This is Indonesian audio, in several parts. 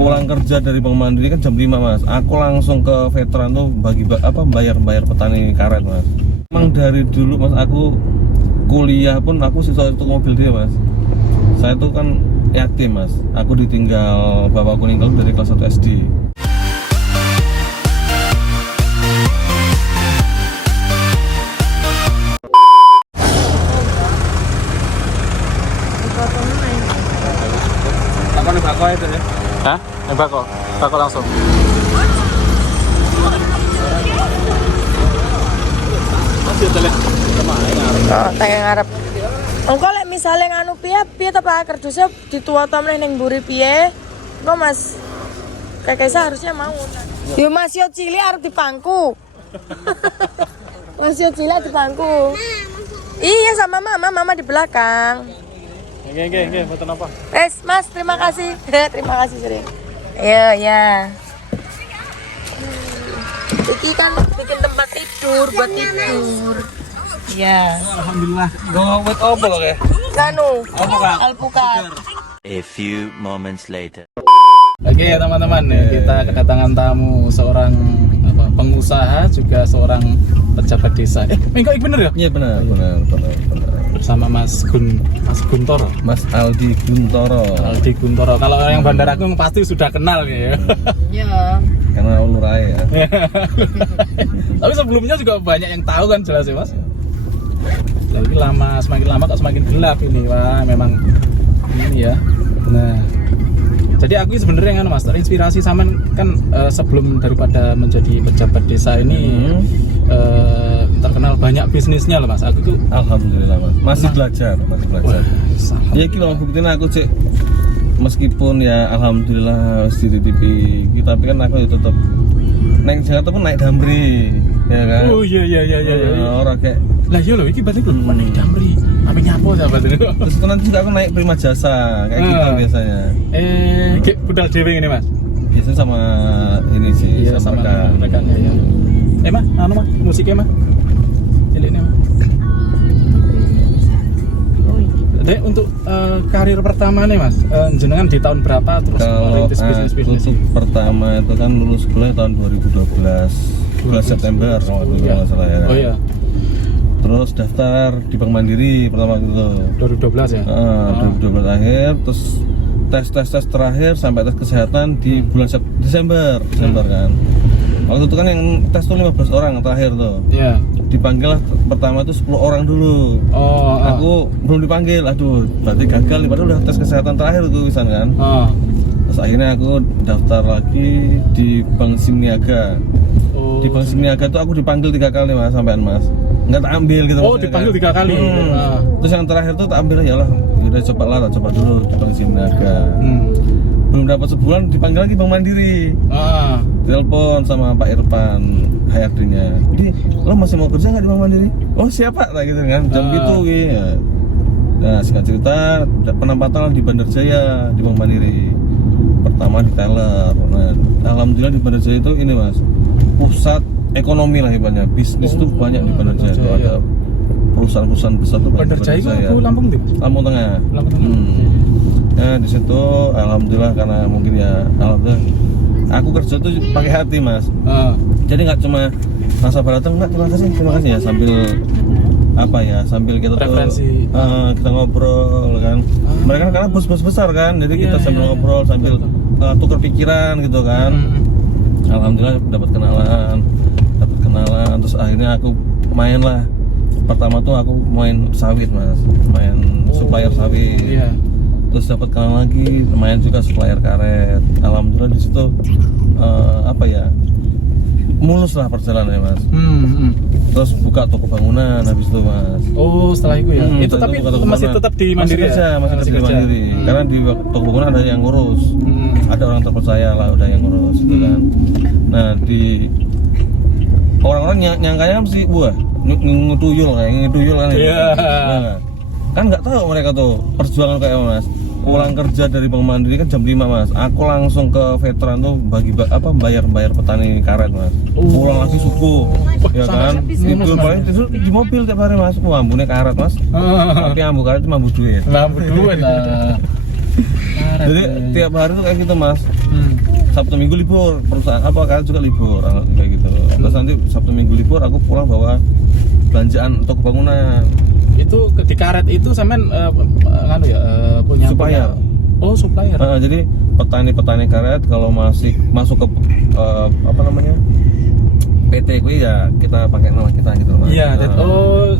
pulang kerja dari Bank Mandiri kan jam 5 mas. Aku langsung ke veteran tuh bayar petani karet mas. Emang dari dulu mas aku kuliah pun aku siswa itu mobil dia mas. Saya tuh kan yatim mas. Aku ditinggal bapakku meninggal dari kelas 1 SD. Aku nih bako itu ya? Hah? Yang bako? Bako langsung? Masih telah Oh, tayang ngarep. Engko lek misale nganu piye ta Pak kerdusnya dituwata meneh ning mburi piye? Engko Mas kakek seharusnya mau. Yo Mas yo cilik arep dipangku. Mas yo cilik dipangku. Iya sama mama di belakang. Oke, foto apa? Mas, terima kasih. Terima kasih sering. Iya, ya. Iki kan bikin tempat tidur buat tidur. Iya. Alhamdulillah. Go with opo loh ya? Kanu, Alpukat. alpukat. A few moments later. Oke ya teman-teman, kita kedatangan tamu seorang pengusaha juga seorang pejabat desa. Enggak bener ya? Iya benar. Bersama Mas Guntoro. Mas Aldi Guntoro. Aldi Guntoro. Kalau yang Bandar Agung pasti sudah kenal ya. Iya. Karena Ulurai ya. Tapi sebelumnya juga banyak yang tahu kan jelas ya Mas. Lagi semakin lama kok semakin gelap ini. Wah, memang ini ya. Nah, jadi aku sebenarnya kan Mas, terinspirasi sama kan sebelum daripada menjadi pejabat desa ini terkenal banyak bisnisnya loh Mas. Aku tuh Alhamdulillah mas. Masih belajar. Ya kilo buktiin aku cek. Meskipun ya alhamdulillah wis dititipi, tapi kan aku ya tetep neng Jakarta pun naik Damri, ya kan? Oh iya. Orang kayak Lah iya loh, iki berarti gue naik Damri. Apa nyapo sahabat itu? terus itu nanti juga aku naik Prima Jasa kayak gitu biasanya. Kayak budal dewe ini Mas. Biasanya sama ini sih, Iya sama rekannya ya. Mah, Mah, musiknya Mah. Ciliknya Mah. Jadi untuk karir pertama nih Mas, jenengan di tahun berapa terus Kalau merintis bisnis-bisnis? untuk pertama itu kan lulus kuliah tahun 2012 bulan September kalau nggak salah ya. Oh iya. Terus daftar di Bank Mandiri pertama gitu. 2012 ya? 2012 akhir, terus tes terakhir sampai tes kesehatan di bulan Desember kan. Waktu itu kan yang tes tuh 15 orang yang terakhir tuh. Iya. Dipanggil lah pertama itu 10 orang dulu. Aku belum dipanggil, aduh berarti gagal padahal udah tes kesehatan terakhir tuh wisan kan. Terus akhirnya aku daftar lagi di Bank Simniaga. Di Bank Simniaga tuh aku dipanggil 3 kali mas, sampean mas. Nggak tak ambil gitu. Dipanggil 3 kali. Terus yang terakhir tuh tak ambil ya lah. Udah coba dulu di Bank Simniaga. Belum dapat sebulan dipanggil lagi Bank Mandiri. Telepon sama Pak Irfan HRD-nya. Jadi lo masih mau kerja nggak di Bank Mandiri? Oh siapa? Nah gitu kan. Jam gitu gitu. Nah singkat cerita penempatan di Bandar Jaya di Bank Mandiri. Pertama di teller. Nah, alhamdulillah di Bandar Jaya itu ini mas, pusat ekonomi lah ibaratnya. Bisnis tuh banyak di Bandar Jaya. Itu ada perusahaan-perusahaan besar tuh. Bandar Jaya itu Lampung tuh? Lampung Tengah. Nah di situ alhamdulillah karena mungkin ya alhamdulillah aku kerja tuh pakai hati mas. Jadi nggak cuma nasabah datang terima kasih ya sambil kita referensi kita ngobrol kan. Mereka kan karena bos-bos besar kan, jadi kita sambil ngobrol sambil tukar pikiran gitu kan. Alhamdulillah dapat kenalan terus akhirnya aku main lah. Pertama tuh aku main sawit mas, main supplier sawit. Terus dapat kenal lagi, lumayan juga supplier karet. Alhamdulillah di situ mulus lah perjalanannya mas. Terus buka toko bangunan habis itu mas. Setelah itu ya. Itu tapi masih tetap di Mandiri masih tetap di Mandiri. Karena di toko bangunan ada yang ngurus. Ada orang terpercaya lah udah yang ngurus gitu kan. Nah di orang-orang nyangkanya mesti buah ngeduyul kan kan nggak tahu mereka tuh perjuangan kayak mas. Pulang kerja dari Bank Mandiri kan jam 5 mas. Aku langsung ke veteran tuh bayar petani karet mas. Pulang lagi subuh ya kan. Tidur paling di mobil tiap hari mas. Wah ambune karet mas. Tapi ambu karet cuma ambu duit. Ambu duit lah. Karet, Jadi ya. tiap hari tuh kayak gitu mas. Hmm. Sabtu Minggu libur, perusahaan apa kalian juga libur kayak gitu. Terus nanti Sabtu Minggu libur aku pulang bawa belanjaan untuk bangunan. Itu di karet itu sampean kan ya punya Supplier. Oh, supplier. Jadi petani-petani karet kalau masih masuk ke apa namanya PT gue ya kita pakai nama kita gitu mas. Iya,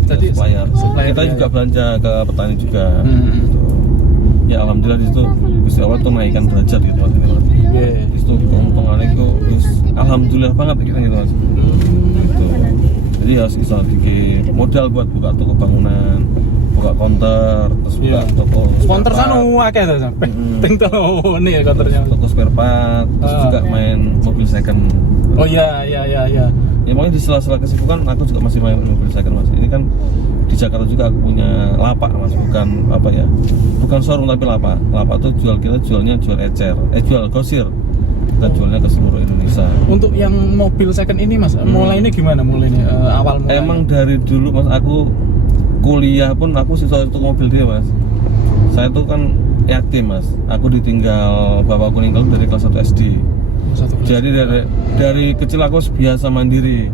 jadi supplier. Kita ya, juga ya. belanja ke petani juga. Hmm. Gitu. Ya alhamdulillah di situ Gusti Allah tuh naikkan derajat gitu mas. Iya. Di situ keuntungannya itu alhamdulillah banget gitu mas. Gitu. Jadi harus bisa bikin modal buat buka toko bangunan, buka konter, terus buka Iya. toko Konter spare sana part, akeh ta sampe. Mm-mm. Ting tuh nih konternya. toko spare part, terus Ah. juga main mobil second. Oh iya. Ya pokoknya di sela-sela kesibukan aku juga masih main mobil second mas. Ini kan di Jakarta juga aku punya lapak mas, bukan apa ya, bukan showroom tapi lapak. Lapak tuh kita jualnya jual ecer, jual grosir. Kita jualnya ke seluruh Indonesia. Untuk yang mobil second ini mas, mulai ini gimana mulainya? Awal mulai. Emang dari dulu mas aku kuliah pun aku siswa untuk mobil dia mas. Saya tuh kan yatim mas. Aku ditinggal bapakku meninggal dari kelas 1 SD. Satu kelas. Jadi dari kecil aku biasa mandiri.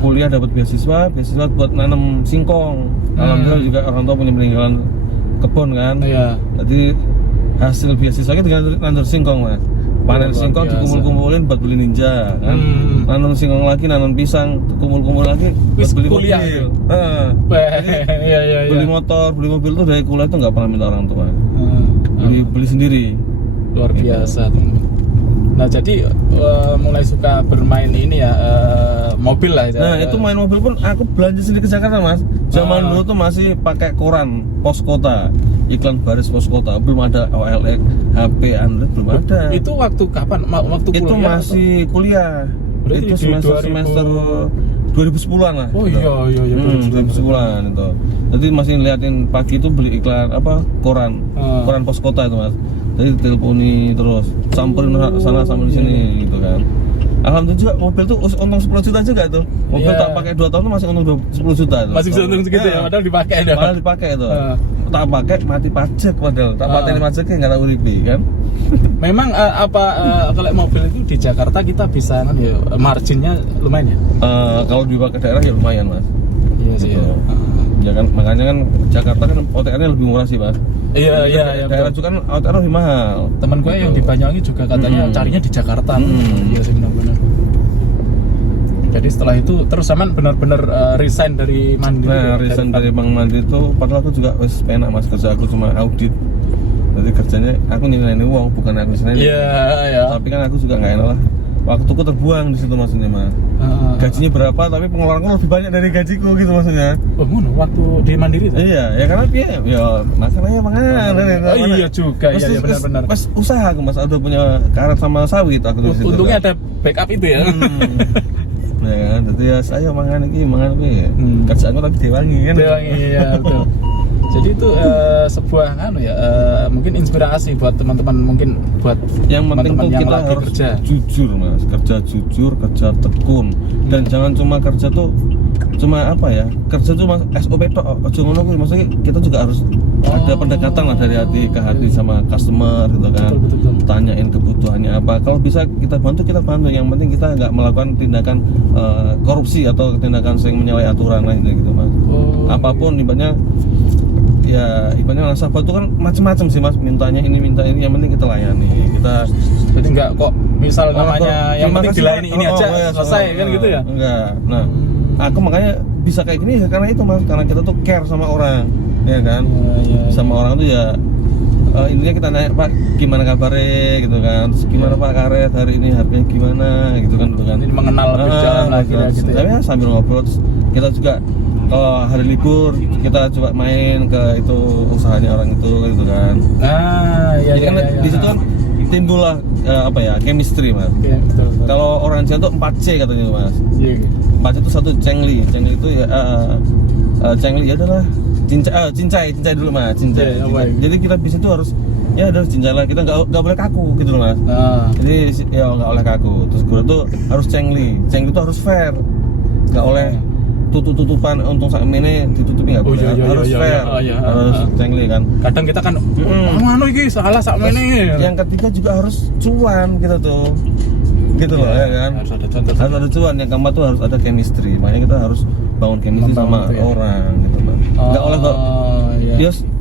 Kuliah dapat beasiswa buat nanam singkong. Alhamdulillah juga orang tua punya peninggalan kebun kan. Iya. Jadi hasil beasiswa itu dengan nanam singkong mas. Panen Luar singkong biasa. dikumpul-kumpulin buat beli ninja kan. Nanam singkong lagi, nanam pisang, kumpul-kumpul lagi buat Wis beli kuliah mobil. itu? Iya. Beli motor, beli mobil tuh dari kuliah tuh nggak pernah minta orang tua. Hmm. Beli sendiri. Luar biasa. Nah jadi mulai suka bermain ini ya mobil lah. Nah itu main mobil pun aku belanja sendiri ke Jakarta mas. Zaman dulu tuh masih pakai koran pos kota, iklan baris pos kota, belum ada OLX, HP, Android belum ada. Itu waktu kapan? Waktu Itu kuliah? masih kuliah. Berarti Itu di semester 2010-an lah. Oh iya. 2010-an itu. Jadi masih ngeliatin pagi itu beli iklan apa koran, koran pos kota itu mas. Jadi teleponi terus, samperin sana samperin sini gitu kan. Alhamdulillah juga mobil tuh untung 10 juta juga tuh. Mobil Iya. tak pakai 2 tahun tuh masih untung 10 juta tuh. Masih bisa untung segitu ya, padahal dipakai dah. Padahal dipakai itu. Ah. Tak pakai mati pajak padahal. Tak pateni pajaknya enggak tahu uripi kan. Memang kalau mobil itu di Jakarta kita bisa kan ya marginnya lumayan ya. Kalau dipakai daerah ya lumayan mas. Iya sih. Gitu. Ya kan makanya kan Jakarta kan OTR-nya lebih murah sih mas. Iya. Daerah juga kan OTR lebih mahal. Temen gue yang di Banyuwangi juga katanya carinya di Jakarta. Iya sih benar-benar. Jadi setelah itu terus Saman benar-benar resign dari Mandiri. Nah, resign dari Bank Mandiri itu padahal aku juga wes penak mas, kerja aku cuma audit. Jadi kerjanya aku nilaiin uang bukan aku nilaiin. Iya. Tapi kan aku juga nggak enak lah. Waktuku terbuang di situ maksudnya mas. Gajinya berapa tapi pengeluaranku lebih banyak dari gajiku gitu maksudnya. Oh ngono waktu di Mandiri tuh. Iya, ya karena dia ya makan aja makan. Oh iya juga, iya benar-benar. Pas usaha aku mas, ada punya karet sama sawit aku di situ. Untungnya kan. ada backup itu ya. Ya kan, jadi ya saya mangan iki. Kerjaanku tapi diwangi kan. Iya betul. Jadi itu sebuah mungkin inspirasi buat teman-teman, mungkin buat Yang penting teman-teman tuh yang kita lagi harus kerja. jujur mas, kerja jujur, kerja tekun, dan jangan cuma kerja tuh cuma apa ya, kerja tuh mas SOP tok, aja ngono kuwi, maksudnya kita juga harus ada pendekatan lah dari hati ke hati sama customer gitu kan. Betul. Tanyain kebutuhannya apa, kalau bisa kita bantu, yang penting kita nggak melakukan tindakan korupsi atau tindakan yang menyalahi aturan lainnya gitu mas. Apapun ibaratnya nasabah itu kan macam-macam sih mas, minta ini yang penting kita layani, kita Jadi nggak kok misal namanya yang penting dilayani ini aja selesai kan gitu ya. Enggak. Nah, aku makanya bisa kayak gini ya karena itu mas, karena kita tuh care sama orang, ya kan. Sama orang tuh ya intinya kita nanya, Pak gimana kabarnya gitu kan, terus gimana Pak karet hari ini, harganya gimana gitu kan. Ini mengenal lebih dalam lagi gitu ya. Tapi ya sambil ngobrol terus kita juga kalau hari libur kita coba main ke itu usahanya orang itu gitu kan. Jadi kan di situ kan timbul lah chemistry mas. Iya, betul. Kalau orang Jawa tuh 4C katanya mas. Iya. 4C itu satu cengli itu ya cengli ya adalah cincai dulu mas, cincai. Jadi kita bisa itu harus cincai lah, kita nggak boleh kaku gitu loh mas. Jadi ya nggak boleh kaku. Terus gue tuh harus cengli itu harus fair, nggak oleh tutup-tutupan untung sak mene ditutupi nggak boleh. Harus fair. Harus cengli kan. Kadang kita kan anu iki salah sak mene. Yang ketiga juga harus cuan gitu tuh. Gitu loh ya kan. Harus ada contoh. Harus ada cuan, yang keempat tuh harus ada chemistry. Makanya kita harus bangun chemistry sama orang gitu kan. Enggak oleh kok.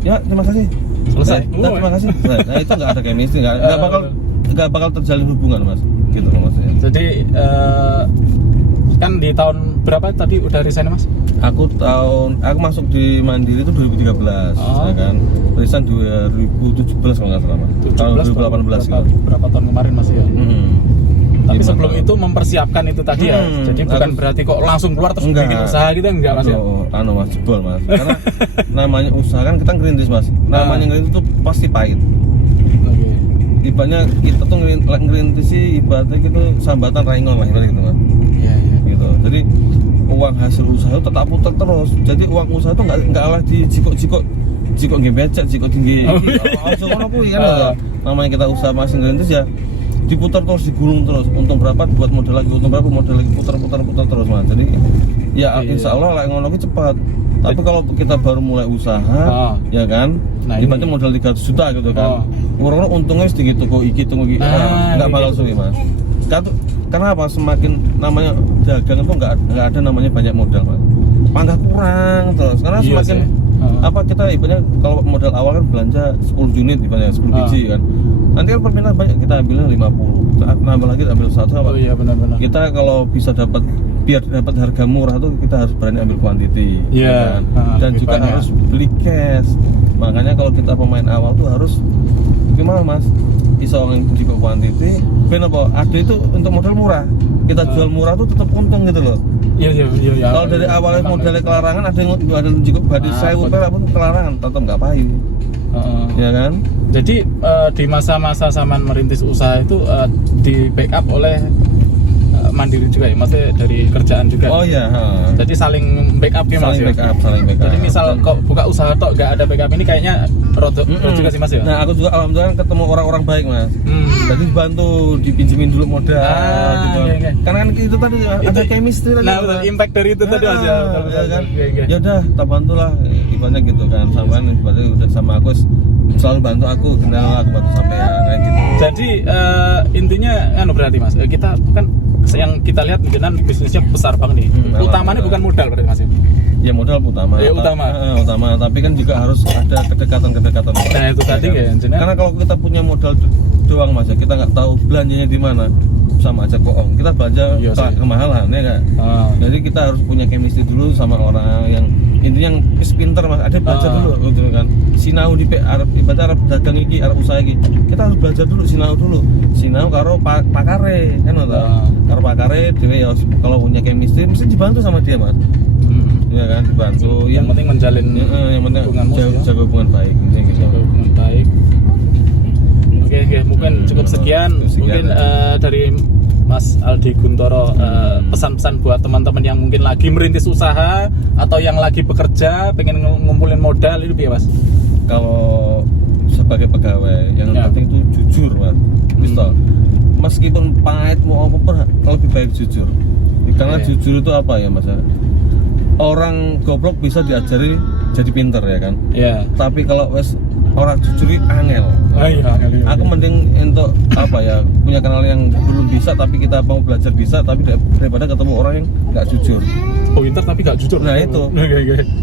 Ya terima kasih. Selesai. Terima kasih. Nah, itu enggak ada chemistry, enggak bakal terjalin hubungan, Mas. Gitu loh maksudnya. Jadi kan di tahun berapa tadi udah resign, Mas? Aku masuk di Mandiri itu 2013 ya kan. Resign 2017 kalau nggak salah, Mas. Tahun 2018 gitu. Berapa tahun kemarin Mas ya? Tapi sebelum itu mempersiapkan itu tadi ya. Jadi bukan berarti kok langsung keluar terus bikin usaha gitu enggak, Mas ya? Mas jebol, Mas. Karena namanya usaha kan kita ngerintis, Mas. Namanya ngerintis itu pasti pahit. Ibaratnya kita tuh ngerintis sih ibaratnya gitu sambatan raingon lah ibaratnya gitu, Mas. Iya. Gitu. Jadi uang hasil usaha itu tetap putar terus. Jadi uang usaha itu enggak alah di jikok nggih becek, jikok tinggi. Ojo ngono kuwi kan. Namanya kita usaha masih ngerintis ya diputar terus, digulung terus. Untung berapa buat modal lagi, untung berapa modal lagi, putar terus, Mas. Jadi ya insya Allah lah ngono ki cepat. Tapi kalau kita baru mulai usaha, ya kan, ibaratnya modal 300 juta gitu kan. Orang untungnya sedikit toko iki, nggak bakal sulit, Mas. Karena apa? Semakin namanya dagang itu nggak ada namanya banyak modal, Mas. Pangkah kurang terus. Karena semakin apa kita ibaratnya kalau modal awal kan belanja 10 unit ibaratnya 10 biji kan. Nanti kan permintaan banyak, kita ambilnya 50, nambah lagi ambil 1 apa? Benar. Kita kalau bisa biar dapat harga murah tuh kita harus berani ambil quantity, kan? Dan juga banyak. Harus beli cash. Makanya kalau kita pemain awal tuh harus gimana, Mas? Iso ngikuti quantity, ben apa? Ada itu untuk modal murah. Kita jual murah tuh tetap untung gitu loh. Iya. Kalau dari awalnya modalnya kelarangan, ada yang cukup badai saya pun kelarangan, tetap nggak payu. Ya kan? Jadi di masa-masa Saman merintis usaha itu di backup oleh Mandiri juga ya, maksudnya dari kerjaan juga. Oh iya. Jadi saling backup ya, Mas. Saling backup. Jadi misal kok buka usaha tok nggak ada backup ini kayaknya rodo juga sih, Mas ya. Nah aku juga alhamdulillah ketemu orang-orang baik, Mas. Jadi bantu dipinjemin dulu modal. Gitu. Iya. Karena kan itu tadi ada chemistry tadi. Nah betul, impact dari itu tadi aja. Ya kan. Ya udah, tak bantu lah. Ibaratnya gitu kan. Sampean ibaratnya udah sama aku selalu bantu aku, kenal aku bantu sampean kayak gitu. Jadi intinya berarti, Mas, kita kan yang kita lihat mungkin bisnisnya besar banget nih. Utamanya bukan modal berarti, Mas. Ya modal utama. Utama, tapi kan juga harus ada kedekatan. Nah itu tadi ya. Karena kalau kita punya modal doang, Mas, kita nggak tahu belanjanya di mana, sama aja bohong. Kita belanja kemahalan ya kan. Jadi kita harus punya chemistry dulu sama orang yang intinya yang pinter, Mas. Ada belajar dulu gitu kan. Sinau di ibadah Arab dagang iki, Arab usaha iki. Kita harus belajar dulu, sinau karo pakare kan lho. Karo pakare dhewe ya kalau punya chemistry mesti dibantu sama dia, Mas. Ya kan, dibantu. Yang penting menjalin yang penting jaga hubungan baik gitu. Hubungan baik. Oke, mungkin cukup sekian. Mungkin dari Mas Aldi Guntoro, pesan-pesan buat teman-teman yang mungkin lagi merintis usaha atau yang lagi bekerja pengen ngumpulin modal itu ya, Mas? Kalau sebagai pegawai yang penting itu jujur, Mas. Misal meskipun pahit mau apa pun lebih baik jujur. Karena jujur itu apa ya, Mas? Orang goblok bisa diajari jadi pinter ya kan? Iya. Tapi kalau orang jujur itu angel. Aku mending untuk apa ya, punya kenal yang belum bisa tapi kita mau belajar bisa, tapi daripada ketemu orang yang nggak jujur. Pinter tapi nggak jujur. Nah itu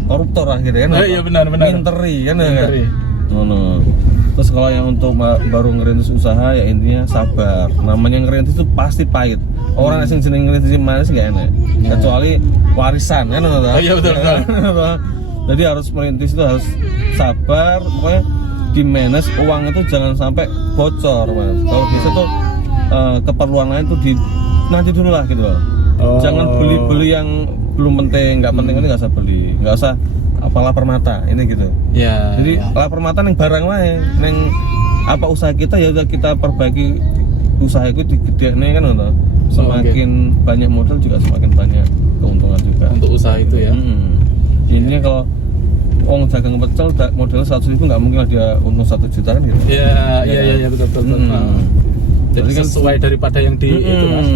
koruptor akhirnya kan? Iya benar. Minteri kan? No. Terus kalau yang untuk baru ngerintis usaha ya intinya sabar. Namanya ngerintis itu pasti pahit. Orang asing jeneng ngerintis manis nggak enak. Kecuali warisan kan? Iya betul. Jadi harus merintis itu harus sabar. Pokoknya di manage uang itu jangan sampai bocor, Mas. Kalau bisa tuh keperluan lain tuh nanti dulu lah gitu loh. Jangan beli yang belum penting, nggak penting itu nggak usah beli, nggak usah apa lapar mata ini gitu. Jadi lapar mata neng barang lain, neng apa usaha kita ya udah kita perbaiki usaha itu digedekne kan loh. Semakin banyak modal juga semakin banyak keuntungan juga untuk usaha itu ya. Ini kalau orang dagang pecel modalnya 100.000 nggak mungkin lah dia untung 1 juta kan gitu. Iya betul. Jadi kan sesuai daripada yang di itu, Mas.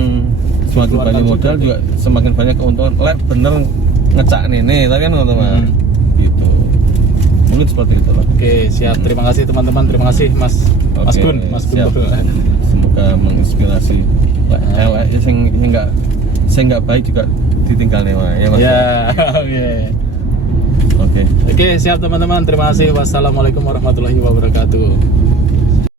Semakin banyak modal juga semakin banyak keuntungan. Bener ngecak nih tapi kan teman-teman gitu mungkin seperti itu lah. Oke, siap. Terima kasih teman-teman. Terima kasih Mas Gun. Mas Gun siap. betul. Semoga menginspirasi. Saya nggak baik juga ditinggal nih Mas. Ya Mas. Ya, oke. Oke. Oke, siap teman-teman. Terima kasih. Wassalamualaikum warahmatullahi wabarakatuh.